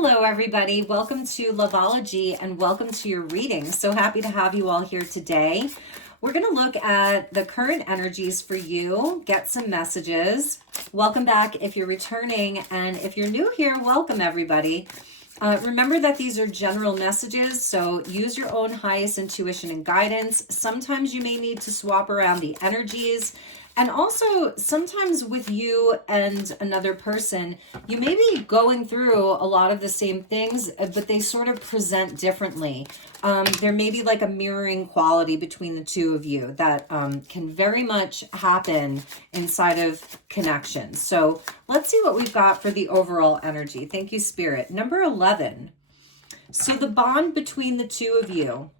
Hello, everybody. Welcome to Loveology and welcome to your reading. So happy to have you all here today. We're going to look at the current energies for you, get some messages. Welcome back if you're returning, and if you're new here, welcome everybody. Remember that these are general messages, so use your own highest intuition and guidance. Sometimes you may need to swap around the energies. And also, sometimes with you and another person, you may be going through a lot of the same things, but they sort of present differently. There may be like a mirroring quality between the two of you that can very much happen inside of connections. So let's see what we've got for the overall energy. Thank you, Spirit. Number 11. So the bond between the two of you,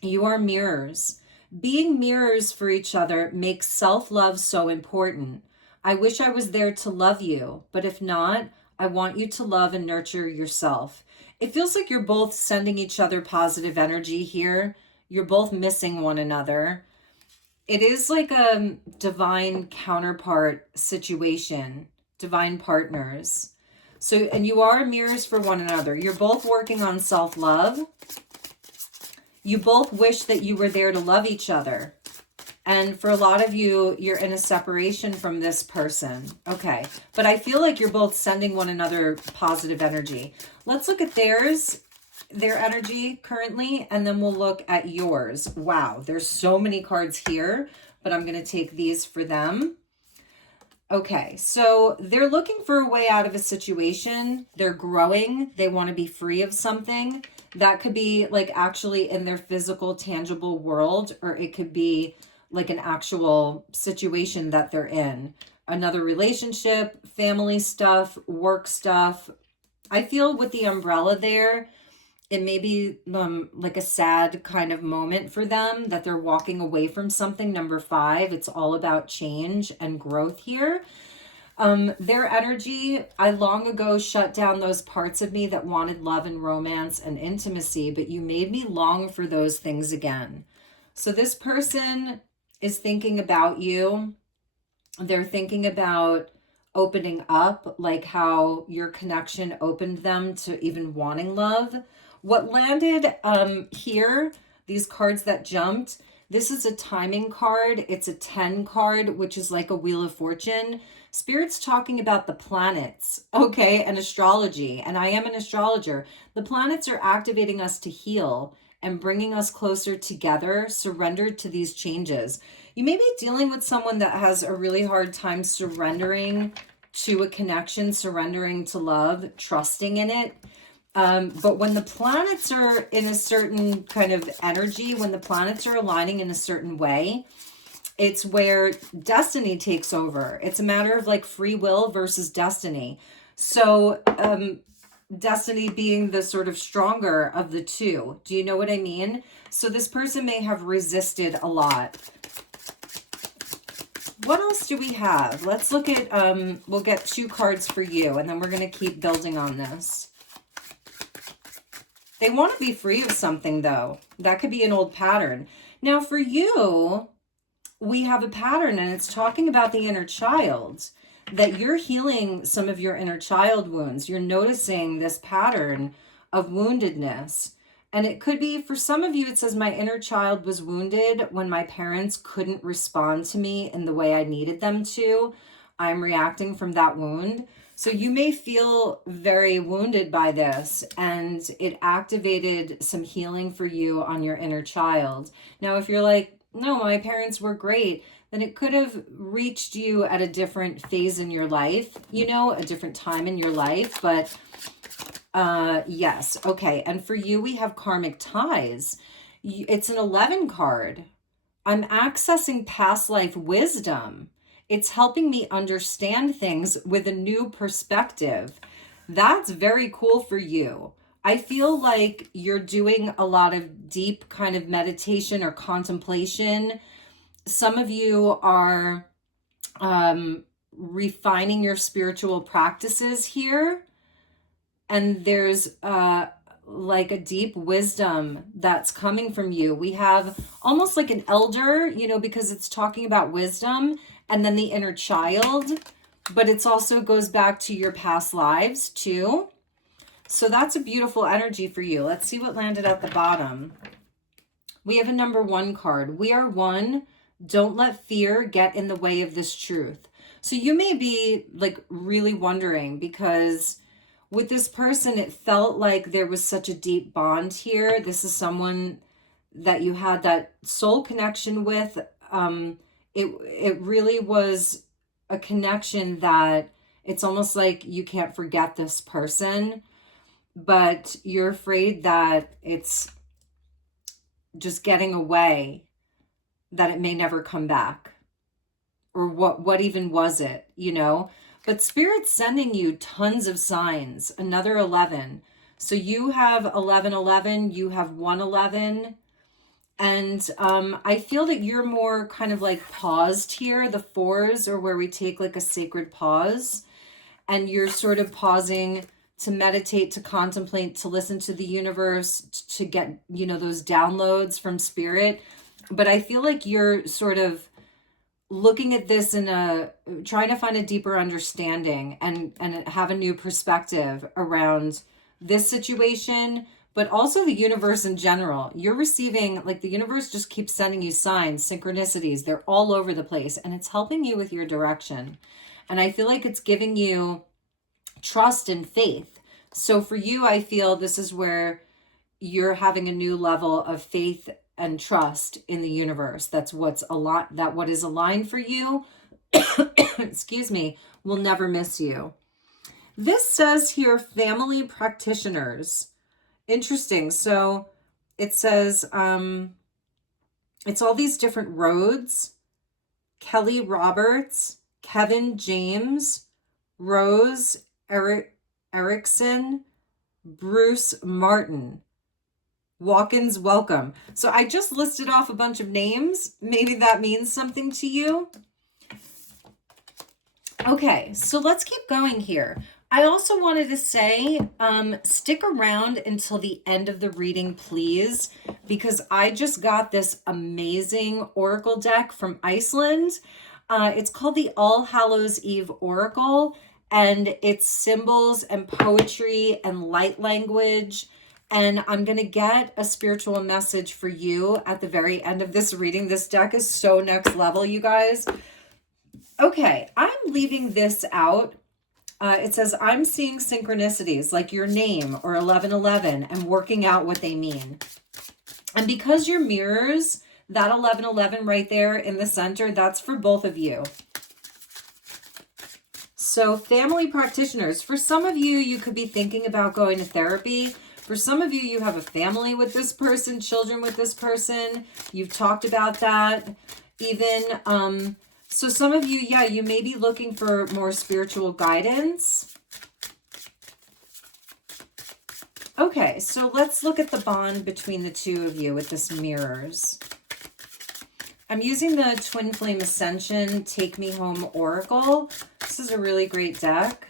you are mirrors. Being mirrors for each other makes self-love so important. I wish I was there to love you, but if not, I want you to love and nurture yourself. It feels like you're both sending each other positive energy here. You're both missing one another. It is like a divine counterpart situation, divine partners. So, and you are mirrors for one another. You're both working on self-love. You both wish that you were there to love each other. And for a lot of you, you're in a separation from this person. Okay. But I feel like you're both sending one another positive energy. Let's look at their energy currently, and then we'll look at yours. Wow. There's so many cards here, but I'm going to take these for them. Okay. So they're looking for a way out of a situation. They're growing. They want to be free of something. That could be like actually in their physical, tangible world, or it could be like an actual situation that they're in. Another relationship, family stuff, work stuff. I feel with the umbrella there, it may be like a sad kind of moment for them that they're walking away from something. Number 5, it's all about change and growth here. Their energy, I long ago shut down those parts of me that wanted love and romance and intimacy, but you made me long for those things again. So this person is thinking about you. They're thinking about opening up, like how your connection opened them to even wanting love. What landed here, these cards that jumped, this is a timing card. It's a 10 card, which is like a Wheel of Fortune. Spirit's talking about the planets, okay, and astrology. And I am an astrologer. The planets are activating us to heal and bringing us closer together, surrendered to these changes. You may be dealing with someone that has a really hard time surrendering to a connection, surrendering to love, trusting in it. But when the planets are in a certain kind of energy, when the planets are aligning in a certain way, it's where destiny takes over. It's a matter of like free will versus destiny. So destiny being the sort of stronger of the two. Do you know what I mean? So this person may have resisted a lot. What else do we have? Let's look at, we'll get 2 cards for you, and then we're going to keep building on this. They want to be free of something, though. That could be an old pattern. Now, for you, we have a pattern, and it's talking about the inner child, that you're healing some of your inner child wounds. You're noticing this pattern of woundedness. And it could be, for some of you, it says, my inner child was wounded when my parents couldn't respond to me in the way I needed them to. I'm reacting from that wound. So you may feel very wounded by this, and it activated some healing for you on your inner child. Now, if you're like, no, my parents were great, then it could have reached you at a different phase in your life, you know, a different time in your life. But yes. Okay. And for you, we have karmic ties. It's an 11 card. I'm accessing past life wisdom. It's helping me understand things with a new perspective. That's very cool for you. I feel like you're doing a lot of deep kind of meditation or contemplation. Some of you are refining your spiritual practices here. And there's like a deep wisdom that's coming from you. We have almost like an elder, you know, because it's talking about wisdom, and then the inner child, but it's also goes back to your past lives too. So that's a beautiful energy for you. Let's see what landed at the bottom. We have a number 1 card. We are one. Don't let fear get in the way of this truth. So you may be like really wondering, because with this person, it felt like there was such a deep bond here. This is someone that you had that soul connection with. It really was a connection that it's almost like you can't forget this person, but you're afraid that it's just getting away, that it may never come back. Or what even was it, you know? But Spirit's sending you tons of signs. Another 11. So you have 1111, you have 111. And I feel that you're more kind of like paused here. The 4s are where we take like a sacred pause. And you're sort of pausing to meditate, to contemplate, to listen to the universe, to get, you know, those downloads from Spirit. But I feel like you're sort of looking at this in trying to find a deeper understanding and have a new perspective around this situation, but also the universe in general. You're receiving, like, the universe just keeps sending you signs, synchronicities. They're all over the place, and it's helping you with your direction. And I feel like it's giving you trust and faith. So for you, I feel this is where you're having a new level of faith and trust in the universe. That's what is aligned for you, excuse me, will never miss you. This says here, family practitioners. Interesting. So it says, it's all these different roads. Kelly Roberts, Kevin James, Rose Erickson, Bruce Martin. Walk-ins welcome. So I just listed off a bunch of names. Maybe that means something to you. Okay, so let's keep going here. I also wanted to say, stick around until the end of the reading, please, because I just got this amazing oracle deck from Iceland. It's called the All Hallows Eve Oracle, and it's symbols and poetry and light language. And I'm going to get a spiritual message for you at the very end of this reading. This deck is so next level, you guys. Okay, I'm leaving this out. It says, I'm seeing synchronicities like your name or 1111 and working out what they mean. And because you're mirrors, that 1111 right there in the center, that's for both of you. So family practitioners, for some of you, you could be thinking about going to therapy. For some of you, you have a family with this person, children with this person. You've talked about that. Even, so some of you, yeah, you may be looking for more spiritual guidance. Okay, so let's look at the bond between the two of you with this mirrors. I'm using the Twin Flame Ascension Take Me Home Oracle. This is a really great deck.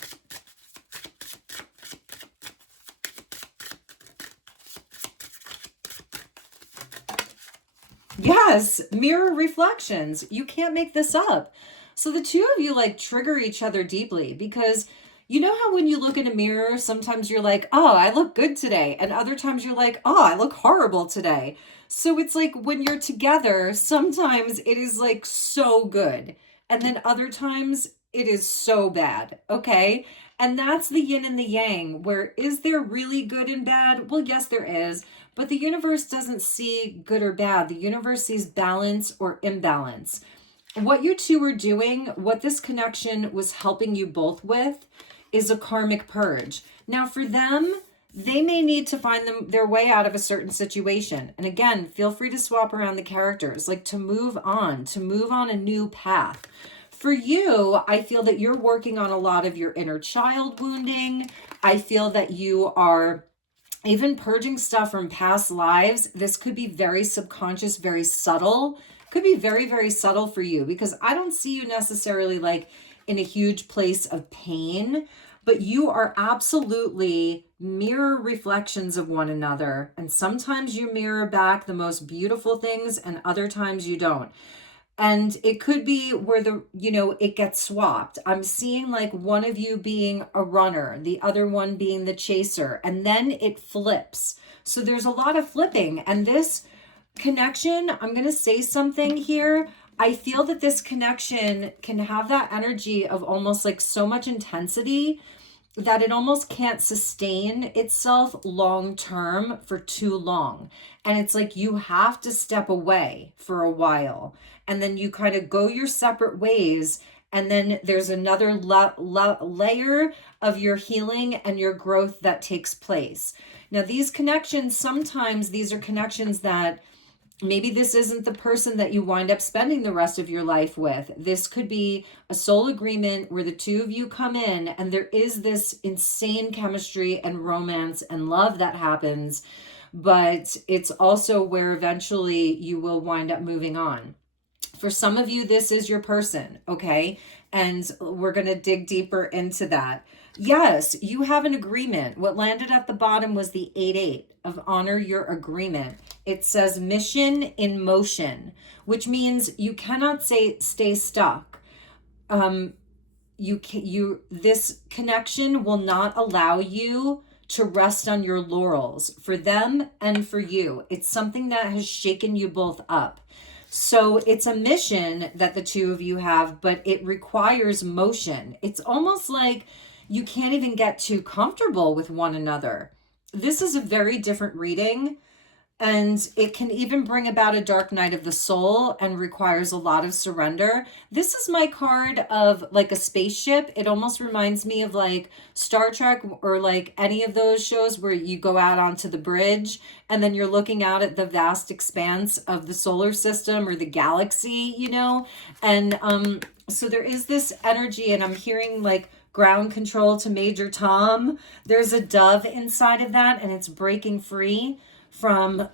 Yes, mirror reflections. You can't make this up. So the two of you like trigger each other deeply, because you know how when you look in a mirror, sometimes you're like, oh, I look good today. And other times you're like, oh, I look horrible today. So it's like when you're together, sometimes it is like so good. And then other times it is so bad. Okay. And that's the yin and the yang, where is there really good and bad? Well, yes, there is. But the universe doesn't see good or bad. The universe sees balance or imbalance. What you two are doing, what this connection was helping you both with, is a karmic purge. Now for them, they may need to find their way out of a certain situation. And again, feel free to swap around the characters, like to move on a new path. For you, I feel that you're working on a lot of your inner child wounding. I feel that you are even purging stuff from past lives. This could be very subconscious, very subtle. Could be very, very subtle for you, because I don't see you necessarily like in a huge place of pain, but you are absolutely mirror reflections of one another. And sometimes you mirror back the most beautiful things and other times you don't. And it could be where it gets swapped. I'm seeing like one of you being a runner, the other one being the chaser, and then it flips. So there's a lot of flipping. And this connection, I'm going to say something here. I feel that this connection can have that energy of almost like so much intensity that it almost can't sustain itself long term for too long. And it's like you have to step away for a while, and then you kind of go your separate ways. And then there's another layer of your healing and your growth that takes place. Now, these connections, sometimes these are connections that maybe this isn't the person that you wind up spending the rest of your life with. This could be a soul agreement where the two of you come in and there is this insane chemistry and romance and love that happens, but it's also where eventually you will wind up moving on. For some of you, this is your person, okay? And we're going to dig deeper into that. Yes, you have an agreement. What landed at the bottom was the 8-8 of honor your agreement. It says mission in motion, which means you cannot stay stuck. This connection will not allow you to rest on your laurels for them and for you. It's something that has shaken you both up. So it's a mission that the two of you have, but it requires motion. It's almost like you can't even get too comfortable with one another. This is a very different reading, and it can even bring about a dark night of the soul and requires a lot of surrender. This is my card of like a spaceship. It almost reminds me of like Star Trek or like any of those shows where you go out onto the bridge and then you're looking out at the vast expanse of the solar system or the galaxy, And so there is this energy, and I'm hearing like ground control to Major Tom. There's a dove inside of that, and it's breaking free from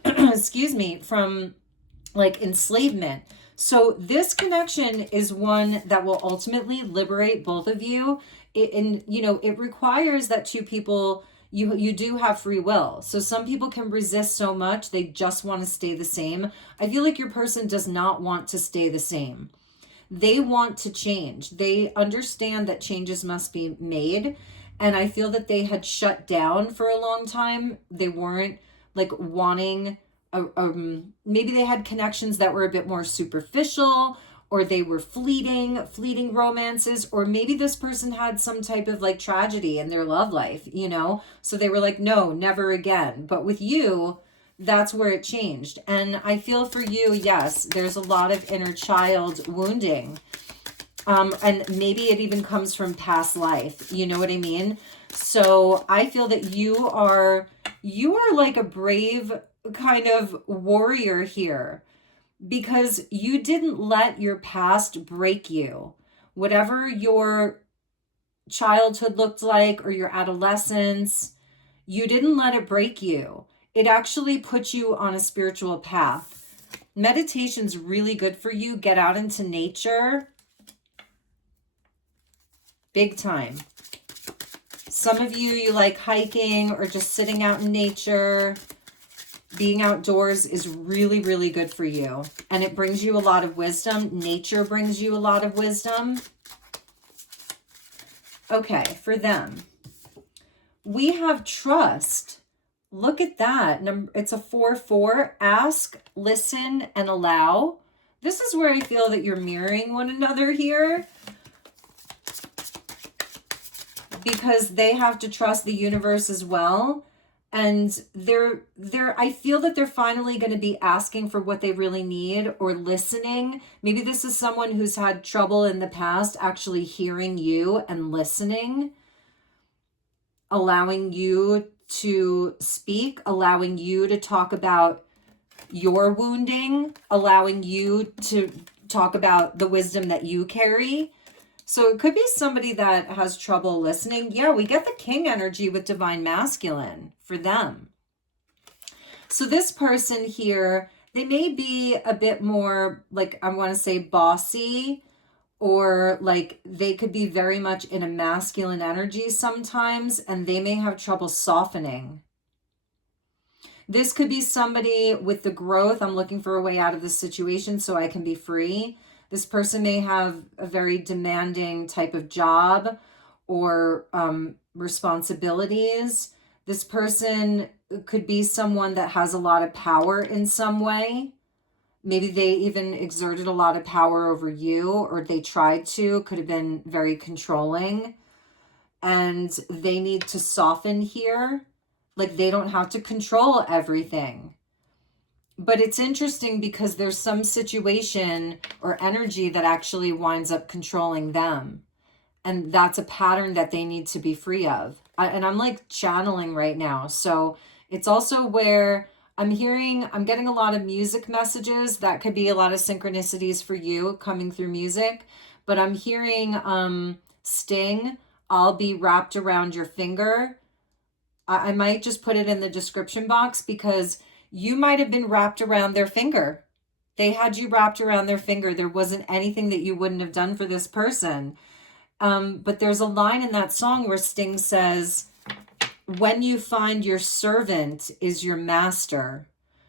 from like enslavement. So this connection is one that will ultimately liberate both of you. It requires that two people, you do have free will. So some people can resist so much, they just want to stay the same. I feel like your person does not want to stay the same. They want to change. They understand that changes must be made. And I feel that they had shut down for a long time. They weren't like wanting, maybe they had connections that were a bit more superficial, or they were fleeting romances, or maybe this person had some type of like tragedy in their love life, so they were like, no, never again. But with you, that's where it changed. And I feel for you, yes, there's a lot of inner child wounding. And maybe it even comes from past life. You know what I mean? So I feel that you are like a brave kind of warrior here, because you didn't let your past break you. Whatever your childhood looked like or your adolescence, you didn't let it break you. It actually put you on a spiritual path. Meditation's really good for you. Get out into nature. Big time. Some of you like hiking or just sitting out in nature. Being outdoors is really, really good for you. And it brings you a lot of wisdom. Nature brings you a lot of wisdom. Okay, for them. We have trust. Look at that. It's a 4-4. Ask, listen, and allow. This is where I feel that you're mirroring one another here, because they have to trust the universe as well. And I feel that they're finally going to be asking for what they really need, or listening. Maybe this is someone who's had trouble in the past actually hearing you and listening, allowing you to speak, allowing you to talk about your wounding, allowing you to talk about the wisdom that you carry. So it could be somebody that has trouble listening. Yeah, we get the king energy with divine masculine for them. So this person here, they may be a bit more like, I want to say bossy, or like they could be very much in a masculine energy sometimes, and they may have trouble softening. This could be somebody with the growth. I'm looking for a way out of this situation so I can be free. This person may have a very demanding type of job or responsibilities. This person could be someone that has a lot of power in some way. Maybe they even exerted a lot of power over you, or they tried to, could have been very controlling. And they need to soften here. Like, they don't have to control everything. But it's interesting because there's some situation or energy that actually winds up controlling them. And that's a pattern that they need to be free of. And I'm like channeling right now. So it's also where I'm getting a lot of music messages. That could be a lot of synchronicities for you coming through music. But I'm hearing Sting, I'll be wrapped around your finger. I might just put it in the description box because you might have been wrapped around their finger. They had you wrapped around their finger. There wasn't anything that you wouldn't have done for this person. But there's a line in that song where Sting says, when you find your servant is your master.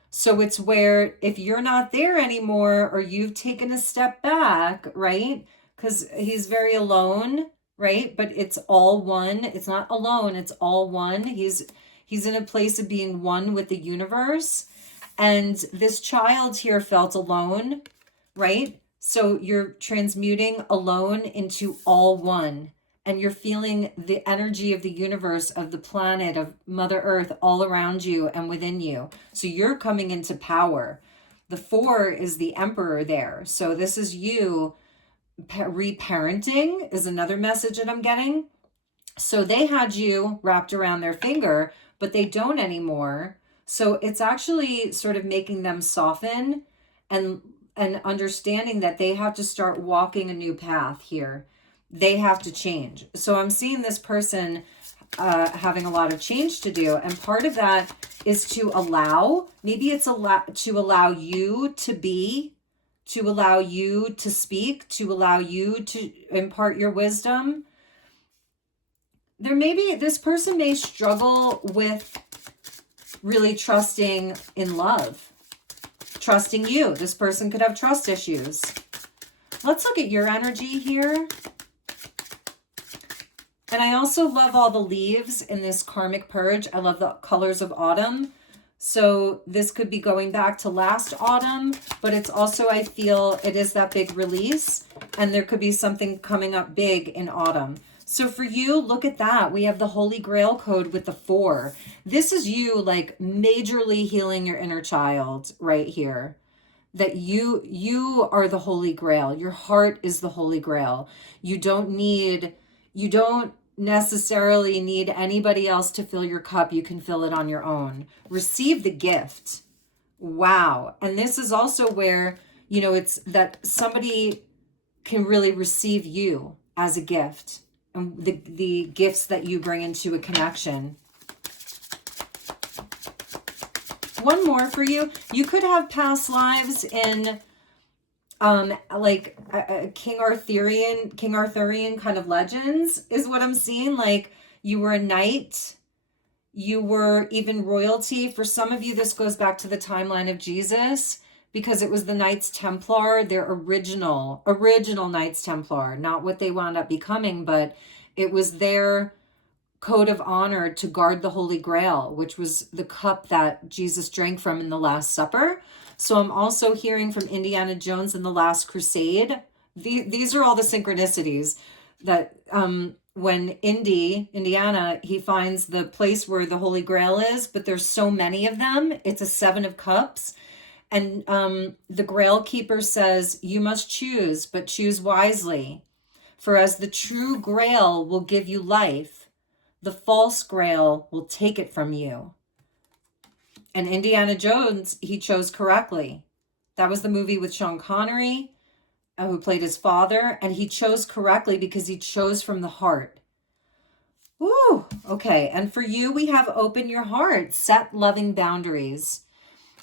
So it's where if you're not there anymore or you've taken a step back, right? Because he's very alone, right? But it's all one. It's not alone. It's all one. He's in a place of being one with the universe. And this child here felt alone, right? So you're transmuting alone into all one. And you're feeling the energy of the universe, of the planet, of Mother Earth all around you and within you. So you're coming into power. The 4 is the emperor there. So this is you reparenting is another message that I'm getting. So they had you wrapped around their finger, but they don't anymore. So it's actually sort of making them soften and understanding that they have to start walking a new path here. They have to change. So I'm seeing this person having a lot of change to do. And part of that is to allow, maybe it's to allow you to be, to allow you to speak, to allow you to impart your wisdom. This person may struggle with really trusting in love, trusting you. This person could have trust issues. Let's look at your energy here. And I also love all the leaves in this karmic purge. I love the colors of autumn. So this could be going back to last autumn, but it's also, I feel it is that big release, and there could be something coming up big in autumn. So for you, look at that. We have the Holy Grail code with the 4. This is you like majorly healing your inner child right here. That you are the Holy Grail. Your heart is the Holy Grail. You don't necessarily need anybody else to fill your cup. You can fill it on your own. Receive the gift. Wow. And this is also where, it's that somebody can really receive you as a gift and the gifts that you bring into a connection. One more for you. You could have past lives in like King Arthurian kind of legends is what I'm seeing. Like you were a knight, you were even royalty. For some of you, this goes back to the timeline of Jesus because it was the Knights Templar, their original Knights Templar, not what they wound up becoming, but it was their code of honor to guard the Holy Grail, which was the cup that Jesus drank from in the Last Supper. So I'm also hearing from Indiana Jones in the Last Crusade. These are all the synchronicities that when Indiana, he finds the place where the Holy Grail is, but there's so many of them. It's a 7 of cups. And the Grail Keeper says, you must choose, but choose wisely. For as the true Grail will give you life, the false Grail will take it from you. And Indiana Jones, he chose correctly. That was the movie with Sean Connery, who played his father. And he chose correctly because he chose from the heart. Woo! Okay, and for you, we have open your heart. Set loving boundaries.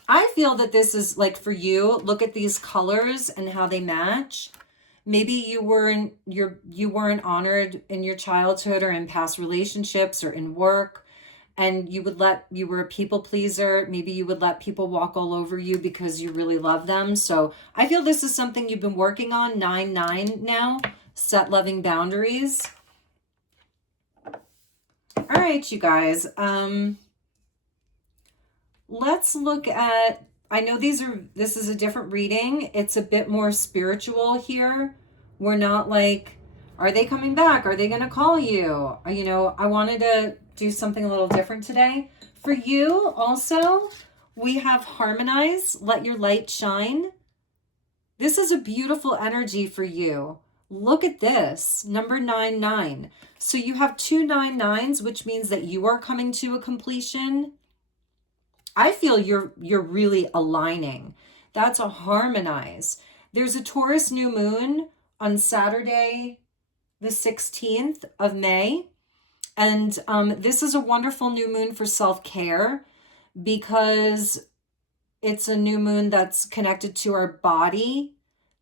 I feel that this is like for you, look at these colors and how they match. Maybe you weren't honored in your childhood or in past relationships or in work. and you were a people pleaser. Maybe you would let people walk all over you because you really love them. So I feel this is something you've been working on. 9-9 now. Set loving boundaries. All right, you guys. Let's look at, I know this is a different reading. It's a bit more spiritual here. We're not like, are they coming back? Are they going to call you? You know, I wanted to do something a little different today. For you also, we have harmonize, let your light shine. This is a beautiful energy for you. Look at this, number 9-9. So you have 2 9-9s, which means that you are coming to a completion. I feel you're really aligning. That's a harmonize. There's a Taurus new moon on Saturday, the 16th of May. And this is a wonderful new moon for self-care because it's a new moon that's connected to our body.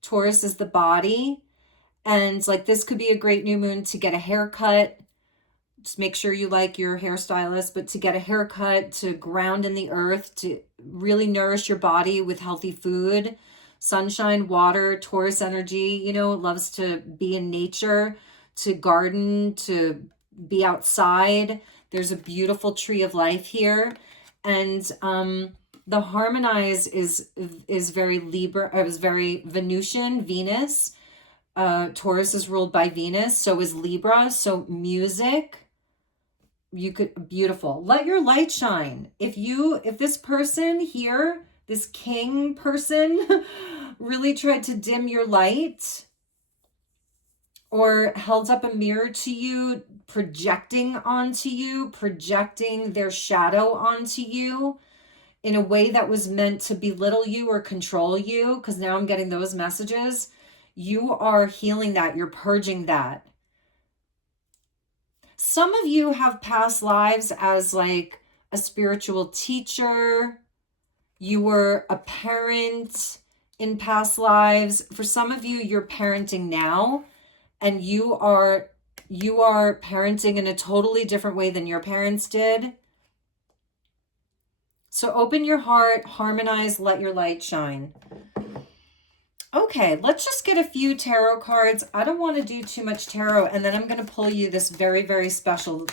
Taurus is the body. And like this could be a great new moon to get a haircut. Just make sure you like your hairstylist, but to get a haircut, to ground in the earth, to really nourish your body with healthy food, sunshine, water, Taurus energy, you know, loves to be in nature, to garden, to be outside. There's a beautiful tree of life here. And the harmonize is very Libra, it was very Venusian, Venus. Taurus is ruled by Venus, so is Libra. So music, you could, beautiful. Let your light shine. If this person here, this king person really tried to dim your light or held up a mirror to you, projecting onto you, projecting their shadow onto you in a way that was meant to belittle you or control you, because now I'm getting those messages. You are healing that. You're purging that. Some of you have past lives as like a spiritual teacher. You were a parent in past lives. For some of you, you're parenting now, and you are parenting in a totally different way than your parents did. So open your heart, harmonize, let your light shine. Okay, let's just get a few tarot cards. I don't want to do too much tarot, and then I'm going to pull you this very, very special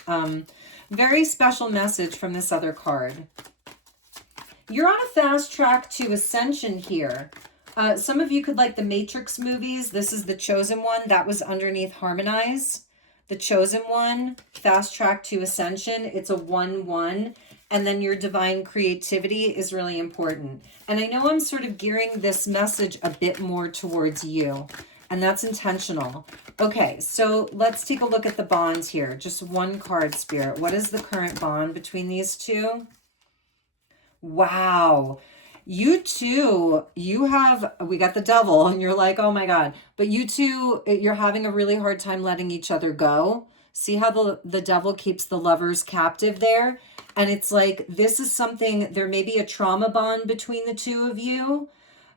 message from this other card. You're on a fast track to ascension here. Some of you could like the Matrix movies. This is The Chosen One. That was underneath harmonize. The Chosen One, fast track to ascension. It's a 1-1. And then your divine creativity is really important. And I know I'm sort of gearing this message a bit more towards you, and that's intentional. Okay, so let's take a look at the bonds here. Just one card, Spirit. What is the current bond between these two? Wow. You two, we got the devil, and you're like, oh my God. But you two, you're having a really hard time letting each other go. See how the devil keeps the lovers captive there? And it's like, this is something, there may be a trauma bond between the two of you,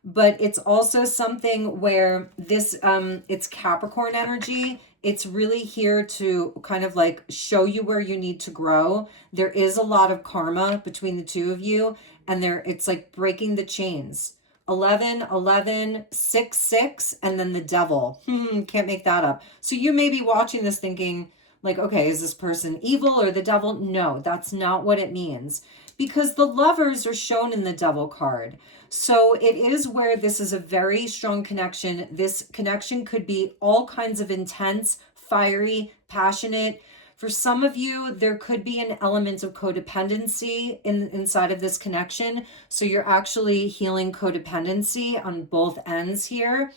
but it's also something where this, it's Capricorn energy. It's really here to kind of like show you where you need to grow. There is a lot of karma between the two of you, and it's like breaking the chains. 11, 11, 6, 6, and then the devil. Can't make that up. So you may be watching this thinking, like, okay, is this person evil or the devil? No, that's not what it means, because the lovers are shown in the devil card. So it is where this is a very strong connection. This connection could be all kinds of intense, fiery, passionate. For some of you, there could be an element of codependency inside of this connection. So you're actually healing codependency on both ends here.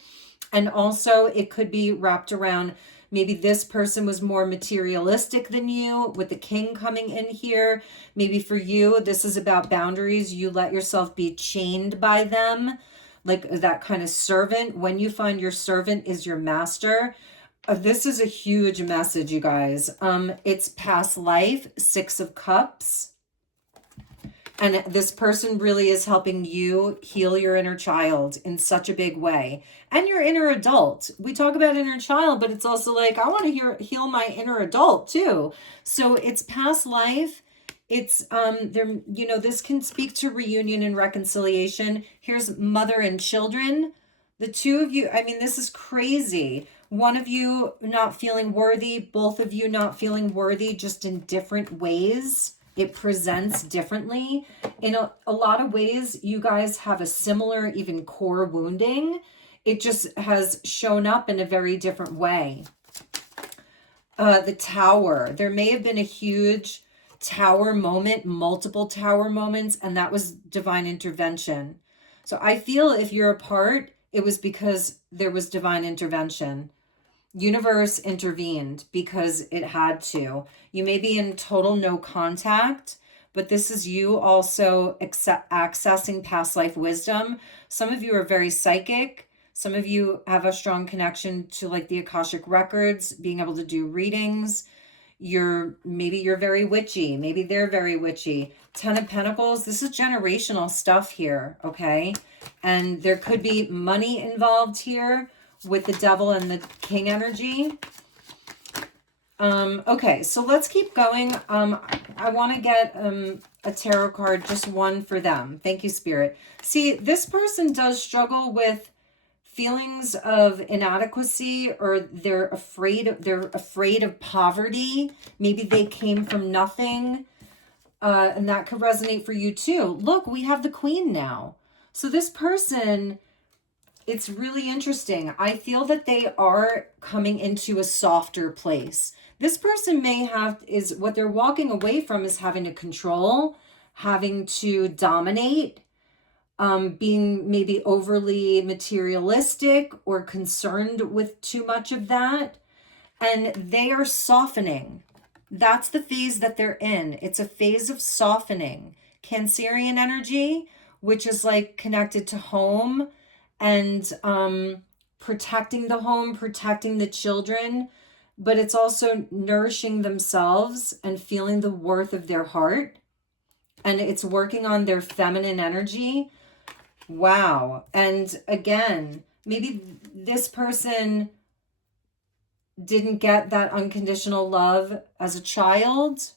And also it could be wrapped around, maybe this person was more materialistic than you, with the king coming in here. Maybe for you, this is about boundaries. You let yourself be chained by them, like that kind of servant. When you find your servant is your master. This is a huge message, you guys. It's past life, 6 of Cups. And this person really is helping you heal your inner child in such a big way. And your inner adult. We talk about inner child, but it's also like, I want to heal my inner adult too. So it's past life. It's there, you know, this can speak to reunion and reconciliation. Here's mother and children. The two of you, I mean, this is crazy. One of you not feeling worthy, both of you not feeling worthy, just in different ways. It presents differently. In a lot of ways, you guys have a similar, even core wounding. It just has shown up in a very different way. The tower. There may have been a huge tower moment, multiple tower moments, and that was divine intervention. So I feel if you're apart, it was because there was divine intervention. Universe intervened because it had to. You may be in total no contact, but this is you also accessing past life wisdom. Some of you are very psychic. Some of you have a strong connection to like the Akashic records, being able to do readings. Maybe you're very witchy. Maybe they're very witchy. 10 of Pentacles. This is generational stuff here, okay? And there could be money involved here with the Devil and the King energy. Okay, so let's keep going. I want to get a tarot card, just one for them. Thank you, Spirit. See, this person does struggle with feelings of inadequacy, or they're afraid of poverty. Maybe they came from nothing. And that could resonate for you too. Look, we have the Queen now. So this person, it's really interesting. I feel that they are coming into a softer place. This person is what they're walking away from is having to control, having to dominate, being maybe overly materialistic or concerned with too much of that. And they are softening. That's the phase that they're in. It's a phase of softening. Cancerian energy, which is like connected to home and protecting the home, protecting the children, but it's also nourishing themselves and feeling the worth of their heart. And it's working on their feminine energy. Wow. And again, maybe this person didn't get that unconditional love as a child.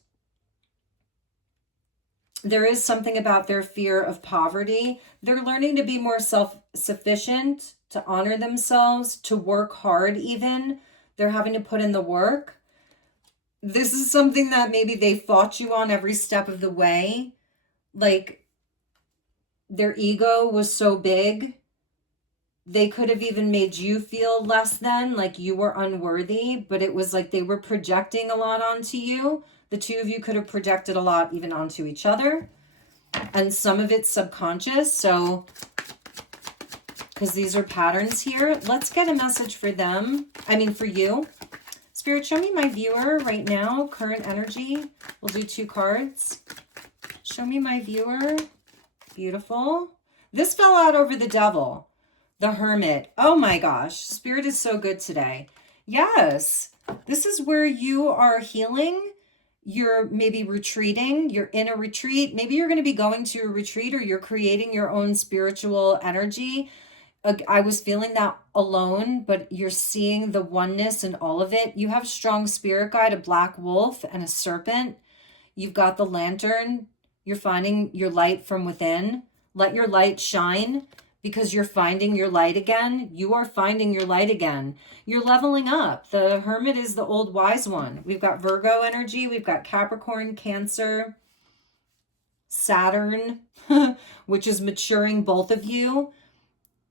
There is something about their fear of poverty. They're learning to be more self-sufficient, to honor themselves, to work hard even. They're having to put in the work. This is something that maybe they fought you on every step of the way. Like, their ego was so big. They could have even made you feel less than, like you were unworthy, but it was like they were projecting a lot onto you. The two of you could have projected a lot even onto each other. And some of it's subconscious. So, because these are patterns here, let's get a message for them. I mean, for you. Spirit, show me my viewer right now, current energy. We'll do 2 cards. Show me my viewer. Beautiful. This fell out over the Devil. The Hermit. Oh my gosh. Spirit is so good today. Yes. This is where you are healing. You're maybe retreating. You're in a retreat. Maybe you're going to be going to a retreat, or you're creating your own spiritual energy. I was feeling that alone, but you're seeing the oneness in all of it. You have strong spirit guide, a black wolf and a serpent. You've got the lantern. You're finding your light from within. Let your light shine, because you're finding your light again. You are finding your light again. You're leveling up. The Hermit is the old wise one. We've got Virgo energy. We've got Capricorn, Cancer, Saturn, which is maturing both of you.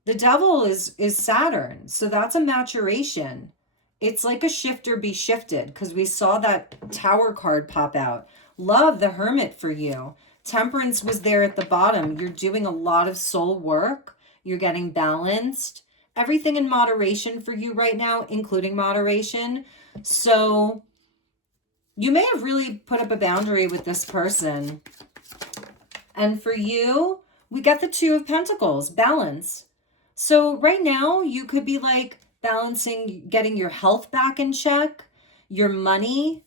The Devil is Saturn. So that's a maturation. It's like a shift or be shifted, because we saw that Tower card pop out. Love, the Hermit for you. Temperance was there at the bottom. You're doing a lot of soul work. You're getting balanced. Everything in moderation for you right now, including moderation. So you may have really put up a boundary with this person. And for you, we got the 2 of Pentacles, balance. So right now you could be like balancing, getting your health back in check, your money.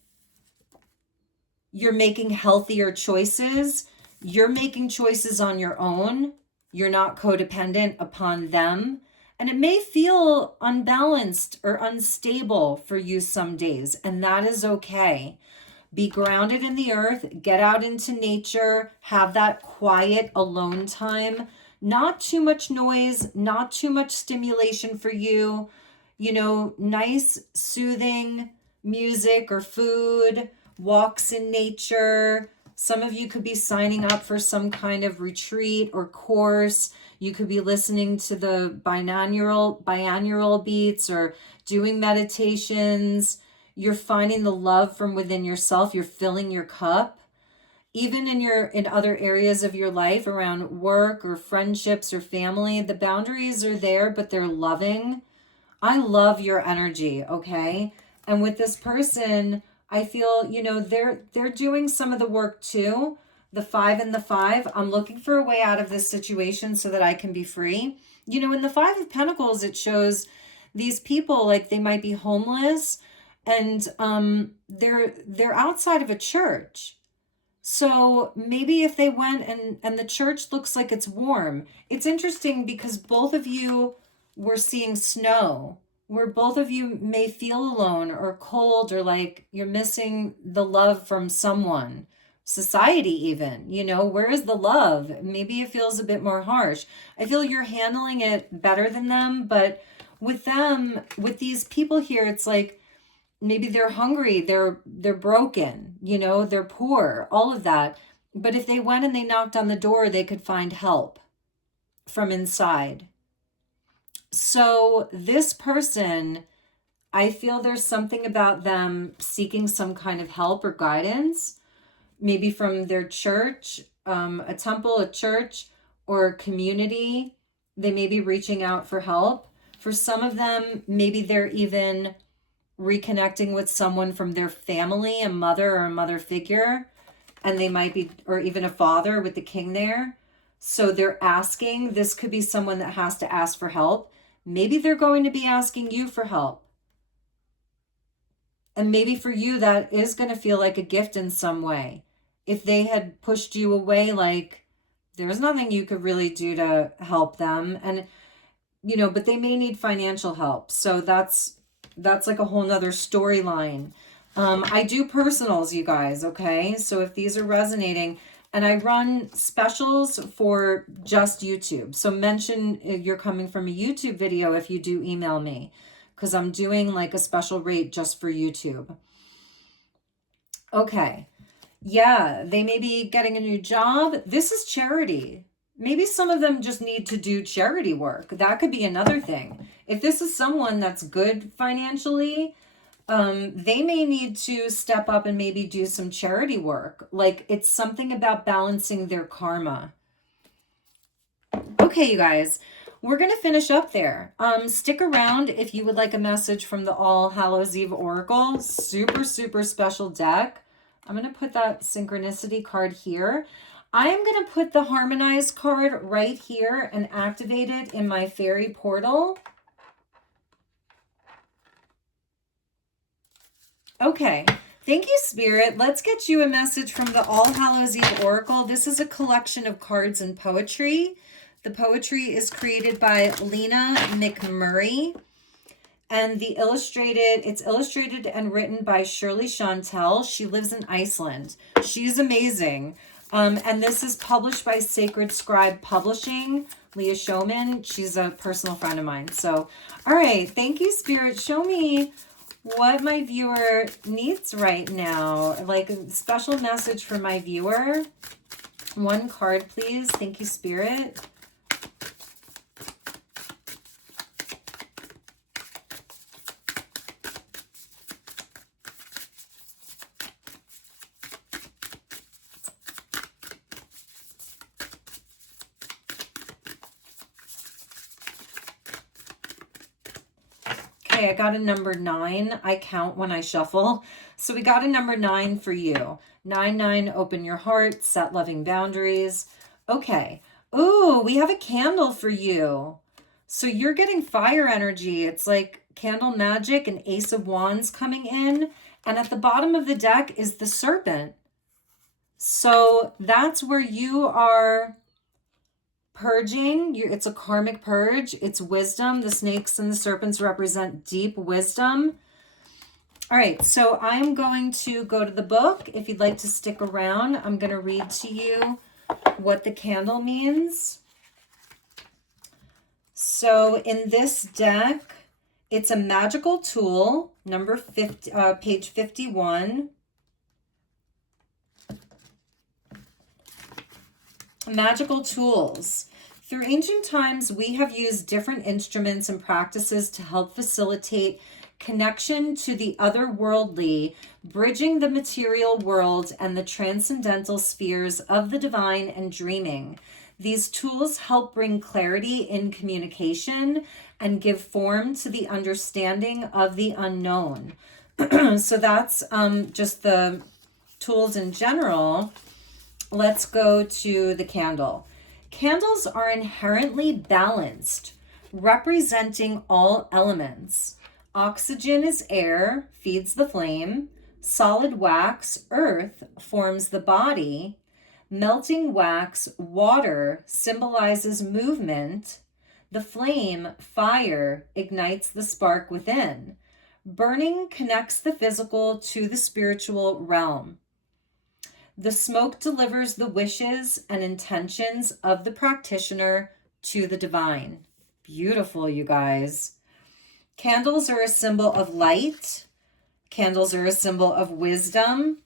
You're making healthier choices. You're making choices on your own. You're not codependent upon them. And it may feel unbalanced or unstable for you some days, and that is okay. Be grounded in the earth, get out into nature, have that quiet alone time. Not too much noise, not too much stimulation for you. You know, nice, soothing music or food, walks in nature. Some of you could be signing up for some kind of retreat or course. You could be listening to the binaural beats or doing meditations. You're finding the love from within yourself. You're filling your cup. Even in other areas of your life around work or friendships or family, the boundaries are there, but they're loving. I love your energy, okay? And with this person, I feel, you know, they're doing some of the work too. The 5 and the 5, I'm looking for a way out of this situation so that I can be free. You know, in the 5 of Pentacles, it shows these people like they might be homeless and they're outside of a church. So maybe if they went and the church looks like it's warm. It's interesting because both of you were seeing snow, where both of you may feel alone or cold or like you're missing the love from someone. Society even, you know, where is the love? Maybe it feels a bit more harsh. I feel you're handling it better than them, but with them, with these people here, it's like maybe they're hungry, they're broken, you know, they're poor, all of that. But if they went and they knocked on the door, they could find help from inside. So this person, I feel there's something about them seeking some kind of help or guidance, maybe from their church, a temple, a church, or a community. They may be reaching out for help. For some of them, maybe they're even reconnecting with someone from their family, a mother or a mother figure, and they might be, or even a father with the king there. So they're asking, this could be someone that has to ask for help. Maybe they're going to be asking you for help. And maybe for you, that is going to feel like a gift in some way. If they had pushed you away, like there's nothing you could really do to help them. And, you know, but they may need financial help. So that's like a whole nother storyline. I do personals, you guys, okay? So if these are resonating, and I run specials for just YouTube. So mention you're coming from a YouTube video if you do email me, because I'm doing like a special rate just for YouTube. Okay. Yeah, they may be getting a new job. This is charity. Maybe some of them just need to do charity work. That could be another thing. If this is someone that's good financially, they may need to step up and maybe do some charity work. Like it's something about balancing their karma. Okay, you guys, we're going to finish up there. Stick around if you would like a message from the All Hallows Eve Oracle. Super, super special deck. I'm going to put that synchronicity card here. I am going to put the harmonized card right here and activate it in my fairy portal. Okay. Thank you, Spirit. Let's get you a message from the All Hallows Eve Oracle. This is a collection of cards and poetry. The poetry is created by Lena McMurray. And it's illustrated and written by Shirley Chantel. She lives in Iceland. She's amazing. And this is published by Sacred Scribe Publishing. Leah Showman, she's a personal friend of mine. So, all right. Thank you, Spirit. Show me what my viewer needs right now. Like a special message for my viewer. One card, please. Thank you, Spirit. Okay, I got a number 9. I count when I shuffle. So we got a number 9 for you. 9, open your heart, set loving boundaries. Okay. Ooh, we have a candle for you. So you're getting fire energy. It's like candle magic and Ace of Wands coming in. And at the bottom of the deck is the serpent. So that's where you are purging. It's a karmic purge. It's wisdom. The snakes and the serpents represent deep wisdom. All right, so I'm going to go to the book. If you'd like to stick around, I'm going to read to you what the candle means. So in this deck, it's a magical tool, number 50, page 51. Magical tools. Through ancient times, we have used different instruments and practices to help facilitate connection to the otherworldly, bridging the material world and the transcendental spheres of the divine and dreaming. These tools help bring clarity in communication and give form to the understanding of the unknown. So that's just the tools in general. Let's go to the candle. Candles are inherently balanced, representing all elements. Oxygen is air, feeds the flame. Solid wax, earth, forms the body. Melting wax, water, symbolizes movement. The flame, fire, ignites the spark within. Burning connects the physical to the spiritual realm. The smoke delivers the wishes and intentions of the practitioner to the divine. Beautiful, you guys. Candles are a symbol of light. Candles are a symbol of wisdom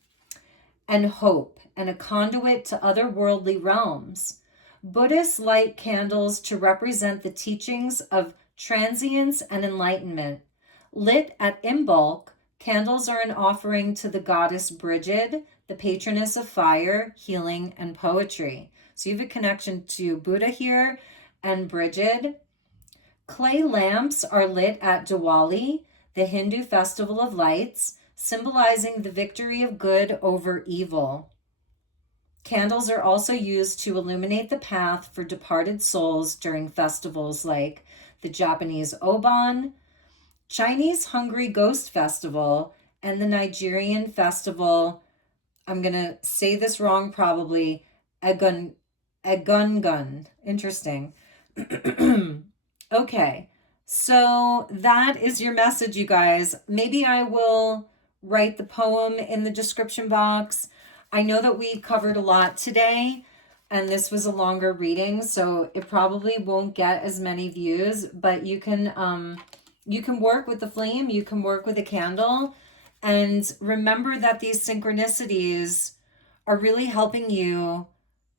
and hope, and a conduit to otherworldly realms. Buddhists light candles to represent the teachings of transience and enlightenment. Lit at Imbolc, candles are an offering to the goddess Brigid, the patroness of fire, healing, and poetry. So you have a connection to Buddha here and Brigid. Clay lamps are lit at Diwali, the Hindu festival of lights, symbolizing the victory of good over evil. Candles are also used to illuminate the path for departed souls during festivals like the Japanese Obon, Chinese Hungry Ghost Festival, and the Nigerian festival, I'm going to say this wrong probably, Egungun. Interesting. Okay, so that is your message, you guys. Maybe I will write the poem in the description box. I know that we covered a lot today, and this was a longer reading, so it probably won't get as many views, but you can work with the flame, you can work with a candle, and remember that these synchronicities are really helping you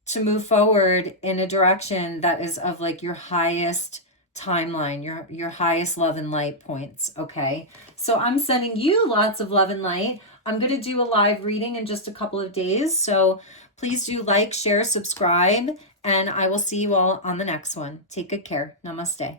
to move forward in a direction that is of like your highest timeline, your highest love and light points, okay? So I'm sending you lots of love and light. I'm going to do a live reading in just a couple of days, so please do like, share, subscribe, and I will see you all on the next one. Take good care. Namaste.